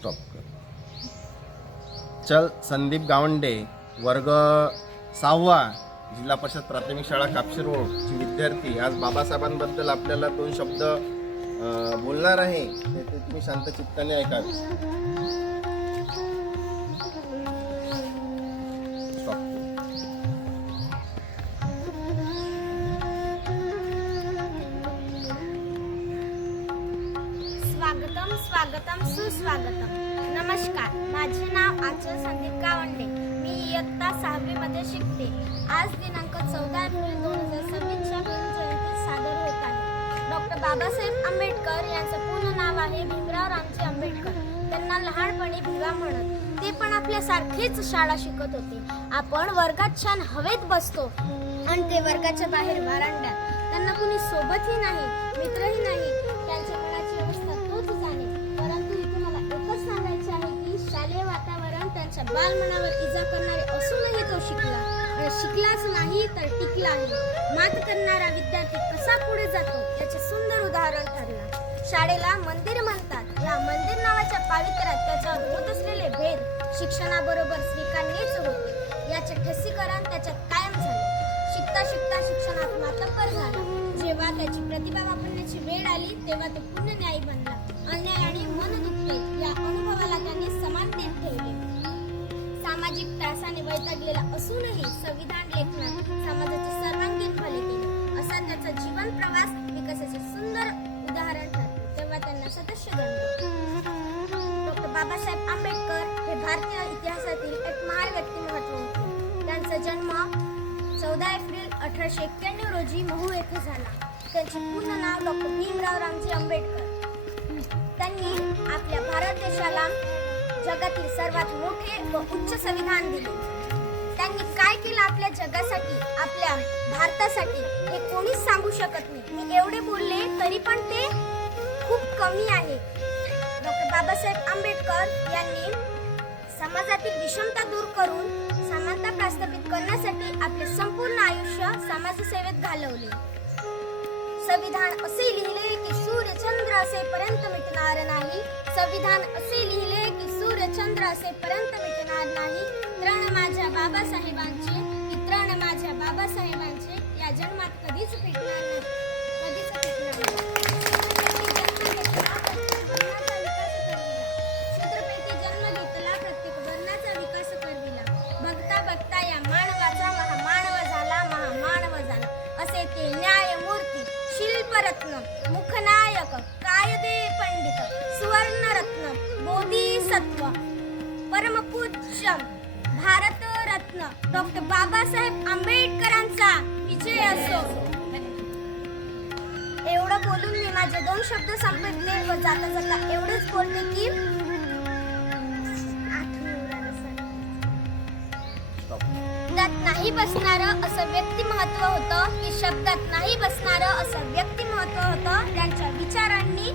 Stop कर. चल संदीप गावंडे, वर्ग 6वा, जिल्हा परिषद प्राथमिक शाळा कापशिरोडचे विद्यार्थी आज बाबासाहेबांबद्दल आपल्याला 2 शब्द बोलणार आहे. ते तुम्ही शांत चित्ताने ऐकावे. स्वागतम स्वागतम सुस्वागतम. नमस्कार, माझे नाव आचल संदीप गावंडे. मी इयत्ता 6वी मध्ये शिकते. आज दिनांक 14 एप्रिल 2026 च्या जयंती सादर होत आहे. डॉक्टर बाबासाहेब आंबेडकर यांचं पूर्ण नाव आहे भीमराव रामजी आंबेडकर. त्यांना लहानपणी भिवा म्हणत. ते पण आपल्यासारखेच शाळा शिकत होते. आपण वर्गात छान हवेत बसतो आणि ते वर्गाच्या बाहेर व्हरांड्यात. त्यांना कुणी सोबतही नाही, मित्रही नाही. त्यांच्या मनाची अवस्था तोच जाणे. परंतु इथे मला एकच सांगायचे आहे की शालेय वातावरण त्यांच्या बालमनावर इजा करणारे असूनही तो शिकला आणि शिकलाच नाही तर टिकला आहे. मात करणारा विद्यार्थी कसा पुढे जातो याचे सुंदर उदाहरण ठरला. शाळेला मंदिर म्हणतात. या मंदिर नावाच्या पावित्र्यात त्याच्यावर होत असलेले भेद शिक्षणाबरोबर स्वीकारलेच होते. याचे ठसीकरण त्याच्यात कायम झाले. शिकता शिकता शिक्षणात मातब्बर झाला. जेव्हा त्याची प्रतिभा वापरण्याची वेळ आली तेव्हा तो पूर्ण न्यायी बनला. अन्याय आणि मन दुखते या अनुभवाला त्यांनी समानतेत ठेवले. सामाजिक त्रासाने वैतागलेला असूनही संविधान लेखनात समाजाचे सर्वांगीण भले केले. असा त्याचा जीवन प्रवास विकासाचे सुंदर उदाहरण ठरले. तेव्हा त्यांना सदस्य जन्मले. डॉक्टर बाबासाहेब आंबेडकर हे भारतीय इतिहासातील एक महान व्यक्तिमत्व होते. त्यांचा जन्म 14 एप्रिल 1891 रोजी महू येथे झाला. त्यांचे पूर्ण नाव डॉक्टर भीमराव रामजी आंबेडकर. त्यांनी आपल्या भारत देशाला जगातील सर्वात मोठे व उच्च संविधान दिले. त्यांनी काय केलं आपल्या जगासाठी, आपल्या भारतासाठी हे कोणीच सांगू शकत नाही. मी एवढे बोलले तरी पण ते खूप कमी आहे. डॉक्टर बाबासाहेब आंबेडकर यांनी समाजातील विषमता दूर करून समानता प्रस्थापित करण्यासाठी आपले संपूर्ण आयुष्य समाजसेवेत घालवले. संविधान असे लिहिले की सूर्य चंद्र असेपर्यंत मिटणार नाही. संविधान असे लिहिले की सूर्य चंद्र असेपर्यंत मिटणार नाही. तृण माझ्या बाबासाहेबांचे, की तृण माझ्या बाबासाहेबांचे या जन्मात कधीच फिटणार नाही, कधीच फिटणार नाही. शूद्रपैकी जन्म घेतला, प्रत्येक वर्णाचा विकास करविला. बघता बघता या मानवाचा महामानव झाला, महामानव झाला. असे ते न्यायमूर्ती, शिल्परत्न, मुखनायक, कायदे पंडित, सुवर्णरत्न, बोधिसत्व, परमपूज्य भारतरत्न डॉक्टर बाबासाहेब आंबेडकरांचा विजय असो. एवढं बोलून मी माझे 2 शब्द संपवले व जाता जाता एवढेच बोलते की शब्दात नाही बसणारं असं व्यक्तिमत्व होतं, की शब्दात नाही बसणारं असं व्यक्तिमत्व होतं. त्यांच्या विचारांनी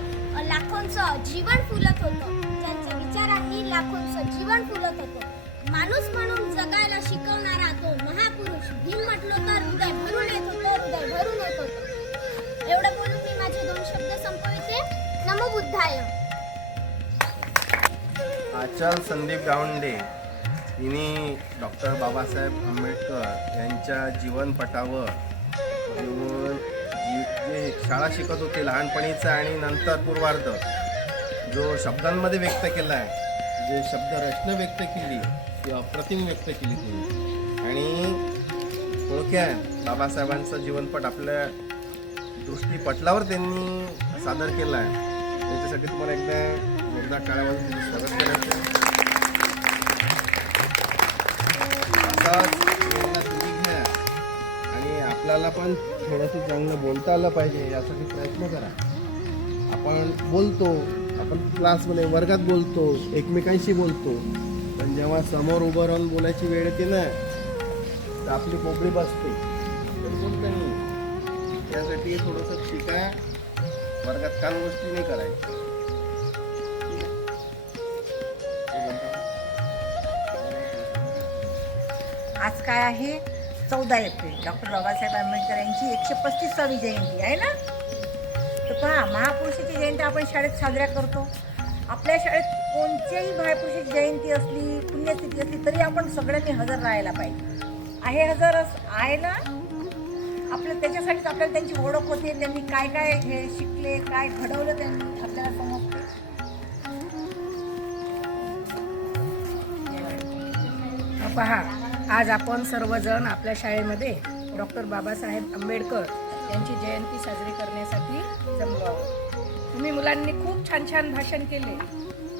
लाखोंचं जीवन फुलत होतं. त्यांच्या विचारांनी लाखोंचं जीवन फुलत होतं. माणूस म्हणून जगायला शिकवणारा तो महापुरुष भीम म्हटलं तर हृदय भरून येत होतं, हृदय भरून येत होतं. एवढं बोलून मी माझे 2 शब्द संपविते. नमो बुद्धाय. आचल संदीप गावंडे हिने डॉक्टर बाबासाहेब आंबेडकर यांच्या जीवनपटावर येऊन जे शाळा शिकत होते लहानपणीचा आणि नंतर पूर्वार्ध जो शब्दांमध्ये व्यक्त केला आहे, जे शब्द रचना व्यक्त केली ती अप्रतिम व्यक्त केली तिने. आणि थोडक्यात बाबासाहेबांचा जीवनपट आपल्या दृष्टीपटलावर त्यांनी सादर केला आहे. त्याच्यासाठी तुम्हाला एकदा जोरदार टाळ्यावाजून स्वागत करायचं. तुम्ही घ्या आणि आपल्याला पण थोडंसं चांगलं बोलता आलं पाहिजे यासाठी प्रयत्न करा. आपण बोलतो, आपण क्लासमध्ये वर्गात बोलतो, एकमेकांशी बोलतो, पण जेव्हा समोर उभं राहून बोलायची वेळ येते ना तर आपली पोकळी बसते, तर बोलता नाही. त्यासाठी थोडंसं शिका. वर्गात कान गोष्टी नाही करायची. आज काय आहे? 14 एप्रिल डॉक्टर बाबासाहेब आंबेडकर यांची 135वी जयंती आहे ना. तर पहा, महापुरुषाची जयंती आपण शाळेत साजऱ्या करतो. आपल्या शाळेत कोणत्याही भायपुरुषी जयंती असली पुण्यतिथी असली तरी आपण सगळ्यांनी हजर राहायला पाहिजे. आहे ना आपल्या त्याच्यासाठीच आपल्याला त्यांची ओळख होते. त्यांनी काय काय हे शिकले, काय घडवलं त्यांनी आपल्याला समजते. पहा, आज आपण सर्वजण आपल्या शाळेमध्ये डॉक्टर बाबासाहेब आंबेडकर यांची जयंती साजरी करण्यासाठी जमलो आहोत. तुम्ही मुलांनी खूप छान छान भाषण केले,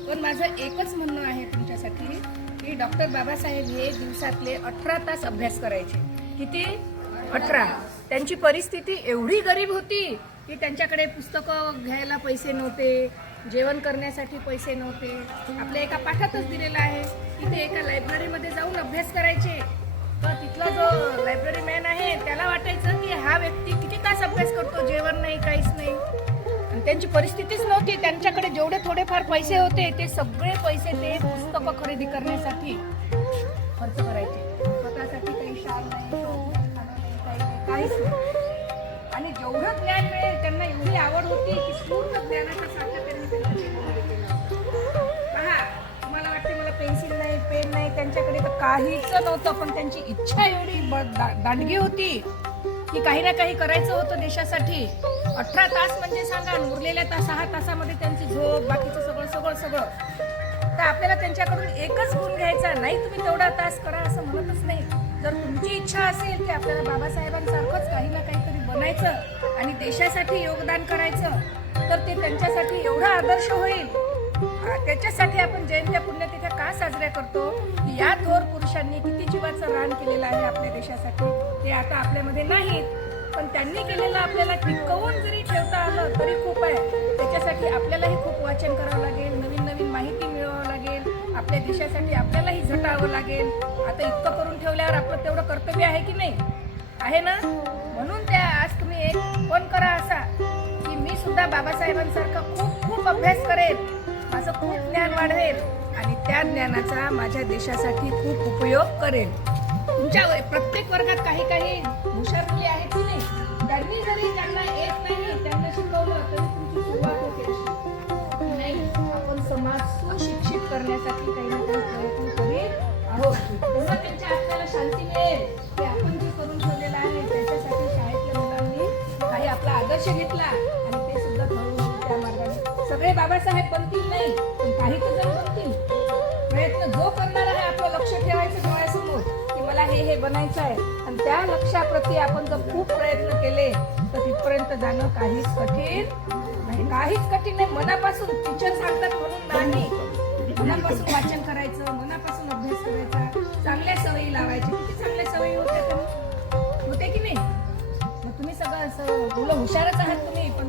पण माझं एकच म्हणणं आहे तुमच्यासाठी की डॉक्टर बाबासाहेब हे दिवसातले 18 तास अभ्यास करायचे. किती? 18. त्यांची परिस्थिती एवढी गरीब होती की त्यांच्याकडे पुस्तकं घ्यायला पैसे नव्हते, जेवण करण्यासाठी पैसे नव्हते. आपल्या एका पाठातच दिलेलं आहे की ते एका लायब्ररीमध्ये जाऊन अभ्यास करायचे. तर तिथला जो लायब्ररी मॅन आहे त्याला वाटायचं की हा व्यक्ती किती तास अभ्यास करतो, जेवण नाही, काहीच नाही. आणि त्यांची परिस्थितीच नव्हती. त्यांच्याकडे जेवढे थोडेफार पैसे होते ते सगळे पैसे ते पुस्तकं खरेदी करण्यासाठी खर्च करायचे. स्वतःसाठी काही शाल नाही, खाणं नाही, काहीच नाही. आणि जेवढं ज्ञान मिळेल त्यांना एवढी आवड होती की पूर्ण ज्ञानाचा साठा त्यांनी त्यांच्या जीवनामध्ये केला होता. पहा, तुम्हाला वाटते मला पेन्सिल नाही, पेन नाही, त्यांच्याकडे तर काहीच नव्हतं, पण त्यांची इच्छा एवढी दांडगी होती की काही ना काही करायचं होतं देशासाठी. 18 तास म्हणजे सांगा, उरलेल्या 6 तासामध्ये त्यांची झोप, बाकीचं सगळं सगळं सगळं. तर आपल्याला त्यांच्याकडून एकच गुण घ्यायचा नाही, तुम्ही तेवढा तास करा असं म्हणतच नाही. जर तुमची इच्छा असेल की आपल्याला बाबासाहेबांसारखंच काही ना काहीतरी बनायचं आणि देशासाठी योगदान करायचं, तर ते त्यांच्यासाठी एवढा आदर्श होईल. त्याच्यासाठी आपण जयंत्या पुण्यतिथ्या का साजऱ्या करतो की या थोर पुरुषांनी किती जीवाचं रान केलेलं आहे आपल्या देशासाठी. ते आता आपल्यामध्ये नाहीत, पण त्यांनी केलेलं आपल्याला टिकवून जरी ठेवता आलं तरी खूप आहे. त्याच्यासाठी आपल्यालाही खूप वाचन करावं लागेल, नवीन नवीन माहिती मिळवावं लागेल, आपल्या देशासाठी आपल्यालाही झटावं लागेल. आता इतकं करून ठेवल्यावर आपलं तेवढं कर्तव्य आहे की नाही? आहे ना? म्हणून त्या आज तुम्ही एक फोन करा असा की मी सुद्धा बाबासाहेबांसारखा खूप खूप अभ्यास करेल, माझं खूप ज्ञान वाढवेल आणि त्या ज्ञानाचा माझ्या देशासाठी खूप उपयोग करेल. तुमच्या प्रत्येक वर्गात काही काही हुशार मुली आहेत की नाही? त्यांनी जरी त्यांना येत नाही, त्यांना शिकवलं तरी तुमची सुरुवात होते अशी. नाही, आपण समाज सुशिक्षित करण्यासाठी काही ना काही प्रयत्न करीत आहोत. तेव्हा त्यांच्या आत्म्याला शांती मिळेल की आपण जे करून ठेवलेलं आहे त्याच्यासाठी शाळेतल्या मुलांनी काही आपला आदर्श घेतला आणि ते सुद्धा ठरवून त्या मार्गाने. सगळे बाबासाहेब बनतील नाही, पण काही तर जण बनतील. प्रयत्न जो करणार आहे आपलं लक्ष ठेवायचं डोळ्यासमोर की मला हे बनायचं आहे, आणि त्या लक्ष्याप्रती आपण जर खूप प्रयत्न केले तर तिथपर्यंत जाणं काहीच कठीण नाही. काहीच कठीण नाही. मनापासून टीचर सांगतात म्हणून नाही, मनापासून वाचन करायचं, मनापासून अभ्यास करायचा, चांगल्या सवयी लावायच्या. किती चांगल्या सवयी होते की नाही? मग तुम्ही सगळं असं मुलं हुशारच आहात तुम्ही, पण